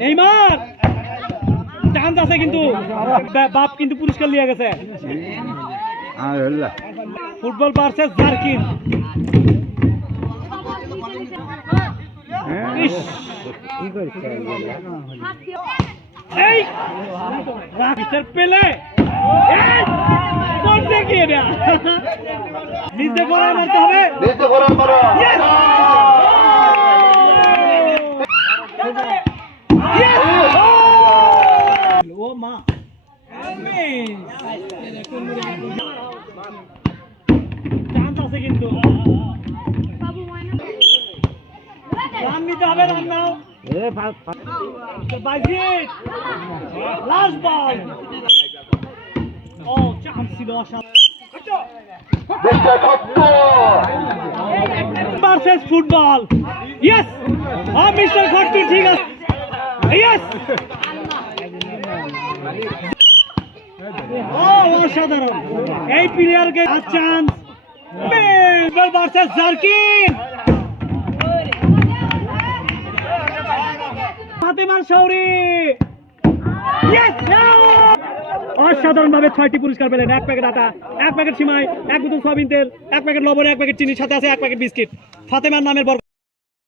Neymar chance আছে কিন্তু বাপ কিন্তু পুরস্কার নিয়ে গেছে। Football versus jerkin. এই মিস্টার পেলে করছে কি এটা? নিচে গোল মারতে হবে। নিচে গোল মারো। ও মা চান্স আছে কিন্তু রান নিতে হবে। রান নাও। Last ball. ও চান্স ছিল versus football. Yes mister Khattu ঠিক আছে। ইয়েস অসাধারণ এই প্লেয়ারকে চান্স। Football versus jerkin. ফাতেমার শৌরি অসাধারণ ভাবে 6টি পুরস্কার পেলেন। 1 প্যাকেট আটা, 1 প্যাকেট সিমাই, 1 বোতল সয়াবিন তেল, 1 প্যাকেট লবণ, 1 প্যাকেট চিনির সাথে আছে 1 প্যাকেট বিস্কিট। ফাতেমার নামের